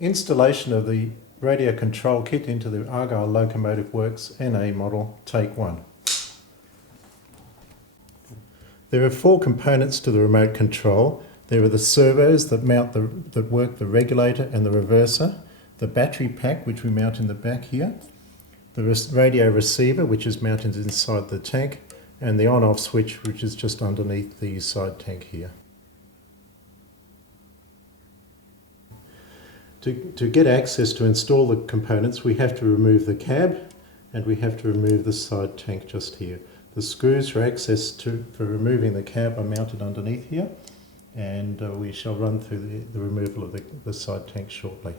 Installation of the radio control kit into the Argyle Locomotive Works NA model, take 1. There are 4 components to the remote control. There are the servos that work the regulator and the reverser, the battery pack which we mount in the back here, the radio receiver which is mounted inside the tank, and the on-off switch which is just underneath the side tank here. To get access to install the components, we have to remove the cab and we have to remove the side tank just here. The screws for for removing the cab are mounted underneath here, and we shall run through the removal of the side tank shortly.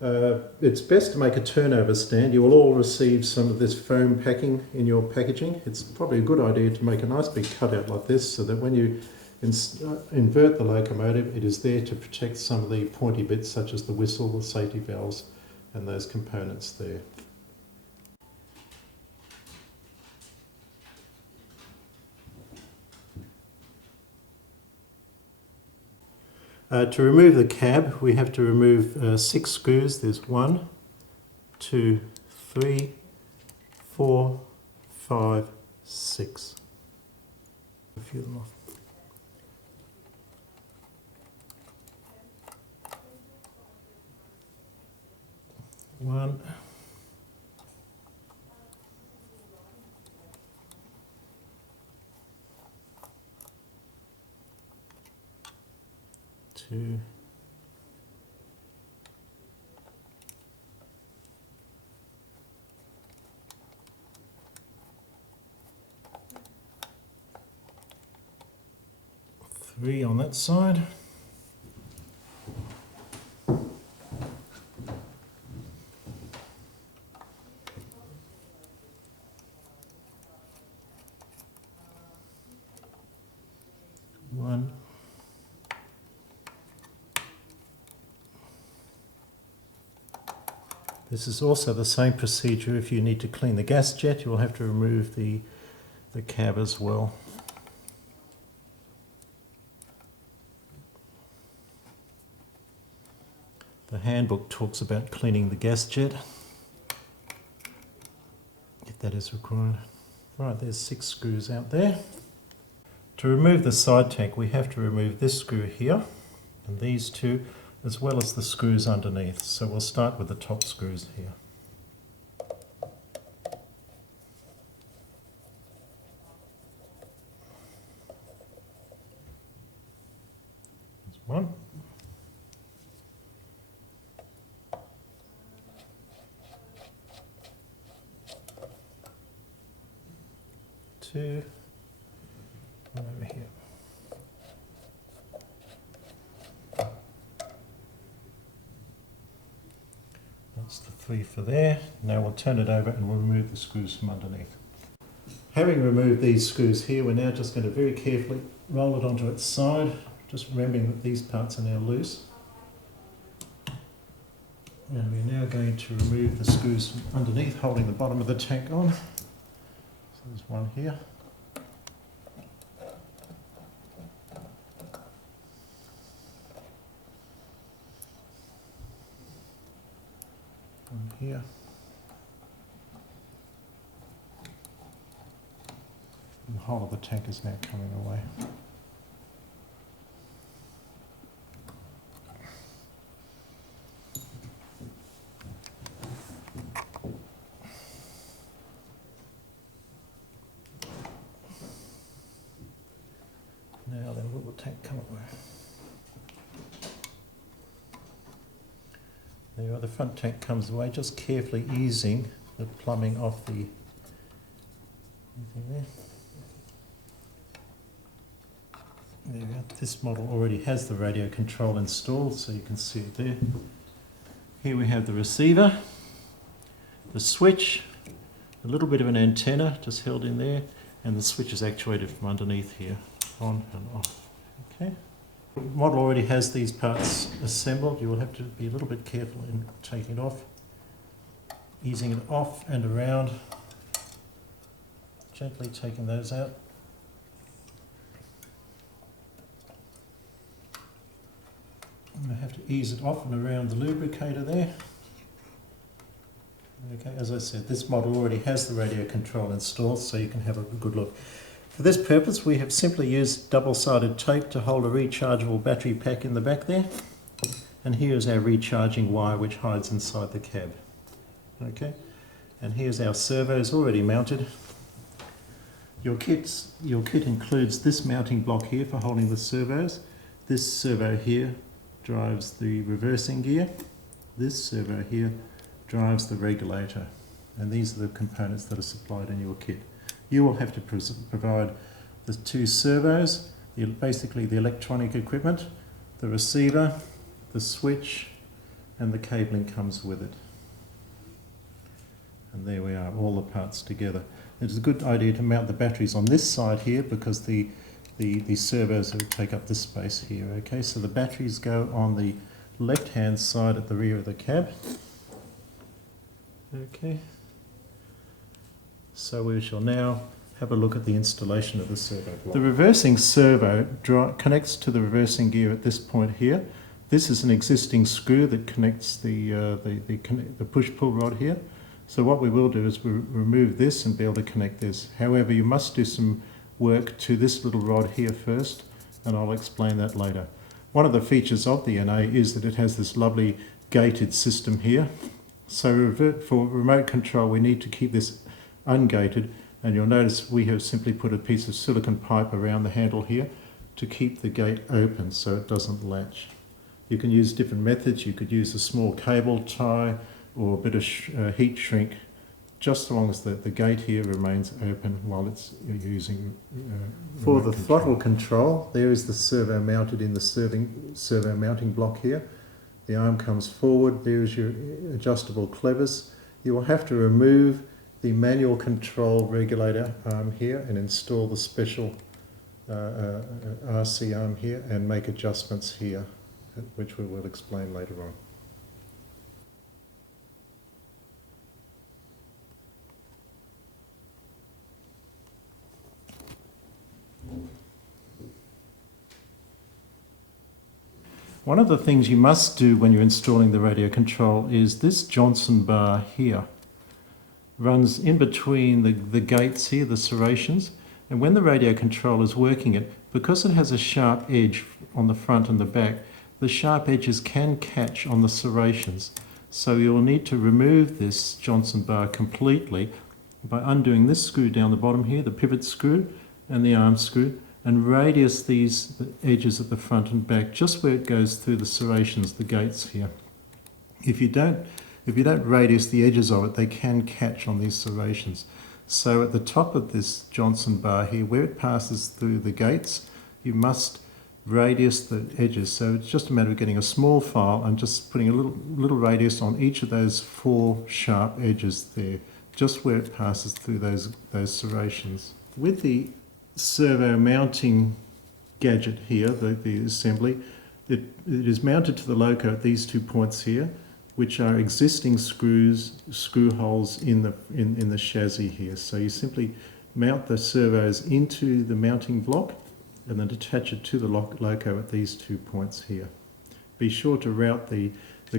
It's best to make a turnover stand. You will all receive some of this foam packing in your packaging. It's probably a good idea to make a nice big cutout like this so that when you invert the locomotive, it is there to protect some of the pointy bits such as the whistle, the safety valves and those components there. To remove the cab, we have to remove 6 screws. There's 1, 2, 3, 4, 5, 6. A few of them off. One, two, three on that side. One. This is also the same procedure. If you need to clean the gas jet, you will have to remove the cab as well. The handbook talks about cleaning the gas jet, if that is required. Right, there's 6 screws out there. To remove the side tank, we have to remove this screw here and these 2, as well as the screws underneath. So we'll start with the top screws here. There's 1. 2. One over here. That's the 3 for there. Now we'll turn it over and we'll remove the screws from underneath. Having removed these screws here, we're now just going to very carefully roll it onto its side, just remembering that these parts are now loose. And we're now going to remove the screws from underneath, holding the bottom of the tank on. So there's one here. One here. And the whole of the tank is now coming away. Now then, will the tank come away? There you are, the front tank comes away, just carefully easing the plumbing off the anything there. There we go. This model already has the radio control installed, so you can see it there. Here we have the receiver, the switch, a little bit of an antenna just held in there, and the switch is actuated from underneath here, on and off. Okay. The model already has these parts assembled. You will have to be a little bit careful in taking it off, easing it off and around, gently taking those out. I'm going to have to ease it off and around the lubricator there. Okay, as I said, this model already has the radio control installed, so you can have a good look. For this purpose, we have simply used double-sided tape to hold a rechargeable battery pack in the back there. And here's our recharging wire which hides inside the cab. Okay, and here's our servos already mounted. Your kit includes this mounting block here for holding the servos. This servo here drives the reversing gear. This servo here drives the regulator, and these are the components that are supplied in your kit. You will have to provide the two servos, basically the electronic equipment, the receiver, the switch, and the cabling comes with it. And there we are, all the parts together. It's a good idea to mount the batteries on this side here because the servos take up this space here. Okay, so the batteries go on the left-hand side at the rear of the cab. Okay, so we shall now have a look at the installation of the servo block. The reversing servo connects to the reversing gear at this point here. This is an existing screw that connects the push-pull rod here. So what we will do is remove this and be able to connect this. However, you must do some work to this little rod here first, and I'll explain that later. One of the features of the NA is that it has this lovely gated system here. So for remote control, we need to keep this ungated, and you'll notice we have simply put a piece of silicone pipe around the handle here to keep the gate open so it doesn't latch. You can use different methods. You could use a small cable tie or a bit of heat shrink, just as long as the gate here remains open while it's using for the throttle control. There is the servo mounted in the servo mounting block here. The arm comes forward. There's your adjustable clevers. You will have to remove the manual control regulator arm here and install the special RC arm here and make adjustments here, which we will explain later on. One of the things you must do when you're installing the radio control is this Johnson bar here runs in between the gates here, the serrations, and when the radio control is working it, because it has a sharp edge on the front and the back, the sharp edges can catch on the serrations. So you'll need to remove this Johnson bar completely by undoing this screw down the bottom here, the pivot screw and the arm screw, and radius the edges at the front and back, just where it goes through the serrations, the gates here. If you don't radius the edges of it, they can catch on these serrations. So at the top of this Johnson bar here, where it passes through the gates, you must radius the edges. So it's just a matter of getting a small file and just putting a little radius on each of those 4 sharp edges there, just where it passes through those serrations. With the servo mounting gadget here, the assembly, it is mounted to the loco at these 2 points here, which are existing screw holes in the chassis here. So you simply mount the servos into the mounting block and then attach it to the loco at these 2 points here. Be sure to route the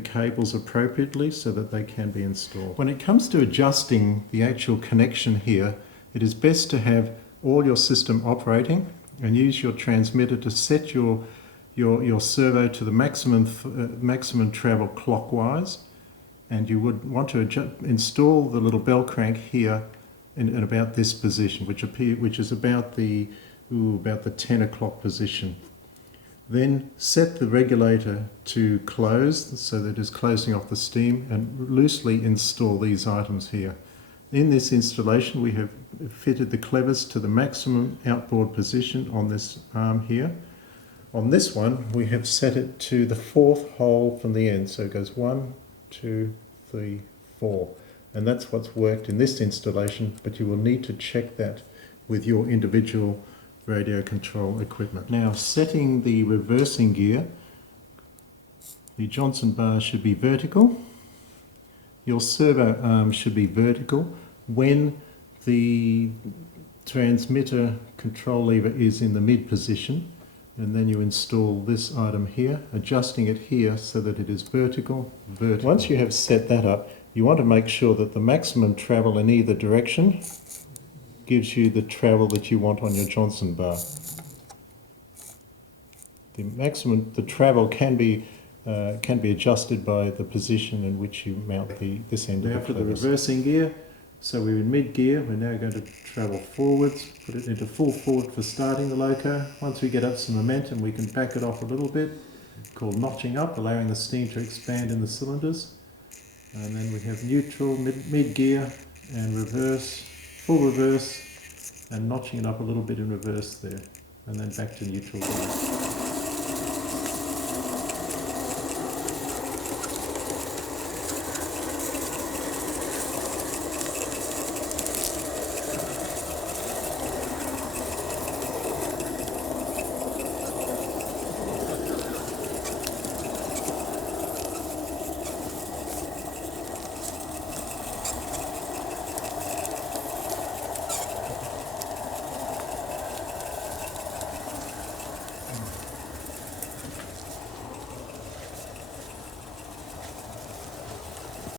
cables appropriately so that they can be installed. When it comes to adjusting the actual connection here, it is best to have all your system operating and use your transmitter to set your servo to the maximum travel clockwise, and you would want to install the little bell crank here in about this position, which is about the 10 o'clock position. Then set the regulator to close so that it's closing off the steam, and loosely install these items here. In this installation, we have fitted the clevers to the maximum outboard position on this arm here. On this one, we have set it to the 4th hole from the end. So it goes 1, 2, 3, 4. And that's what's worked in this installation, but you will need to check that with your individual radio control equipment. Now, setting the reversing gear, the Johnson bar should be vertical. Your servo arm should be vertical when the transmitter control lever is in the mid position. And then you install this item here, adjusting it here so that it is vertical. Once you have set that up, you want to make sure that the maximum travel in either direction gives you the travel that you want on your Johnson bar. The travel can be adjusted by the position in which you mount this end of the clevis. Now for the reversing gear, so we're in mid gear, we're now going to travel forwards, put it into full forward for starting the loco. Once we get up some momentum, we can back it off a little bit, called notching up, allowing the steam to expand in the cylinders. And then we have neutral, mid gear, and reverse, full reverse, and notching it up a little bit in reverse there, and then back to neutral gear.